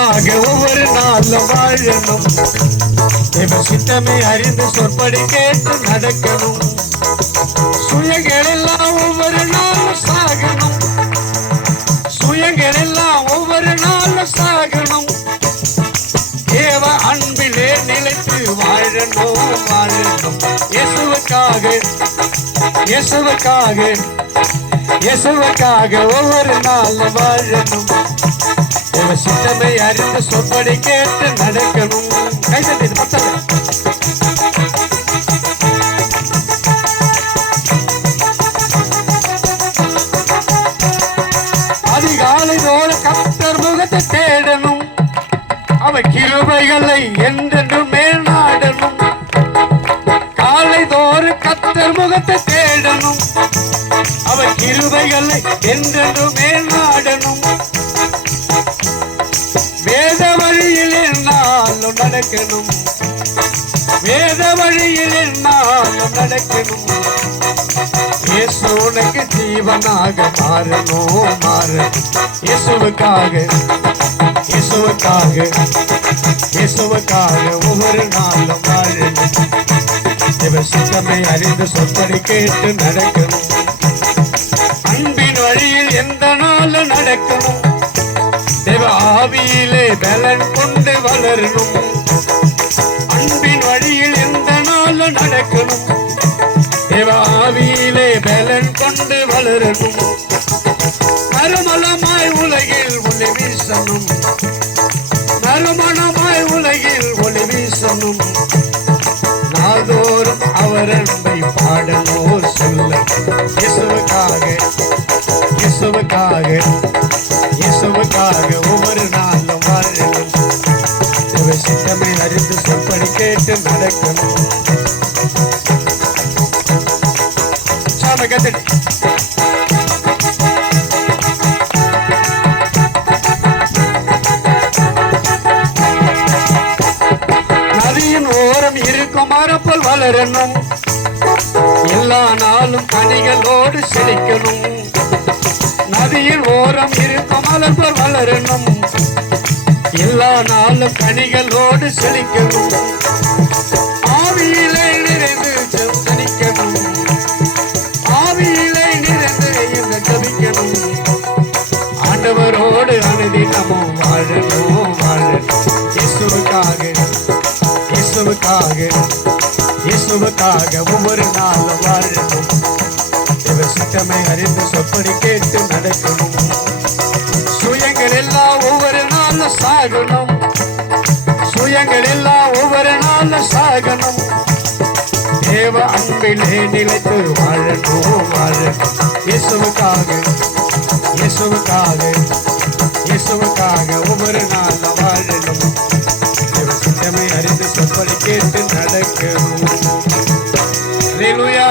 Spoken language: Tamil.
இயேசுவுக்காக ஒவ்வொரு நாளும் வாழணும். தேவ சித்தமே அறிந்து சொற்படி கேட்டு நடக்கணும். சுயங்களெல்லாம் ஒவ்வொரு நாளும் சாகணும். சுயங்களெல்லாம் ஒவ்வொரு நாளும் சாகணும். தேவ அன்பிலே நிலைத்து வாழணும் வாழணும். இயேசுவுக்காக இயேசுவுக்காக இயேசுவுக்காக ஒவ்வொரு நாளும் வாழணும். தேவ சித்தமே அறிந்து சொற்படி கேட்டு நடக்கணும். கைதட்டி பத்தல அதிகாலை தோற கர்த்தர் முகத்தை தேடணும். அவர் கிருபைகளை என்றென்றுமே நாடணும். காலை தோறு கர்த்தர் முகத்தை தேடணும். அவர் கிருபைகளை என்றென்றுமே நாடணும். வேத வழியில் என்னாலும் நடக்கணும். வேத வழியில் என்னாலும் நடக்கணும். இயேசு உனக்கு ஜீவனாக மாறணும் மாறணும். இயேசுவுக்காக இயேசுவுக்காக இயேசுவுக்காக ஒவ்வொரு நாளும் வாழணும். தேவ சித்தமே அறிந்து சொற்படி கேட்டு நடக்கணும். அன்பின் வழியில் எந்த நாளும் நடக்கணும். தேவ ஆவியிலே பலன் கொண்டு வளரணும். அன்பின் வழியில் எந்த நாளும் நடக்கணும். தேவ ஆவியிலே பலன் கொண்டு வளரணும். மறுமலமாய் உலகில் ஒளி வீசணும். மறுமணமாய் உலகில் ஒளி வீசணும். நாள்தோறும் அவர் அன்பை பாடணும் சொல்ல. இயேசுவுக்காக இயேசுவுக்காக இயேசுவுக்காக ஒவ்வொரு நாளும் வாழணும். தேவ சித்தமே அறிந்து சொற்படி கேட்டு நடக்கணும். நதியின் ஓரம் இருக்கும் மரப்போல் வளரணும். எல்லா நாளும் கனிகளோடு செழிக்கணும். நதியின் ஓரம் இருக்கும் மலர்போல் வளரணும். எல்லா நாளும் கனிகளோடு செழிக்கணும். ஆவியிலே நிறைந்து ஜெபிக்கணும். ஆவியிலே நிறைந்து ஜெபிக்கணும். ஆண்டவரோடு அனுதினமும் வாழணும் வாழணும். இயேசுவுக்காக இயேசுவுக்காக இயேசுவுக்காக ஒவ்வொரு நாளும் வாழணும். தேவ சித்தமே அறிந்து சொற்படி கேட்டு நடக்கணும். சுயங்கள் எல்லாம் ஒவ்வொரு நாளும் சாகணும். சுயங்கள் எல்லாம் ஒவ்வொரு நாளும் சாகணும். தேவ அன்பிலே நிலைத்து வாழணும் வாழணும். இயேசுவுக்காக இயேசுவுக்காக இயேசுவுக்காக ஒவ்வொரு நாளும் வாழணும். தேவ சித்தமே அறிந்து சொற்படி கேட்டு நடக்கணும். அல்லேலூயா.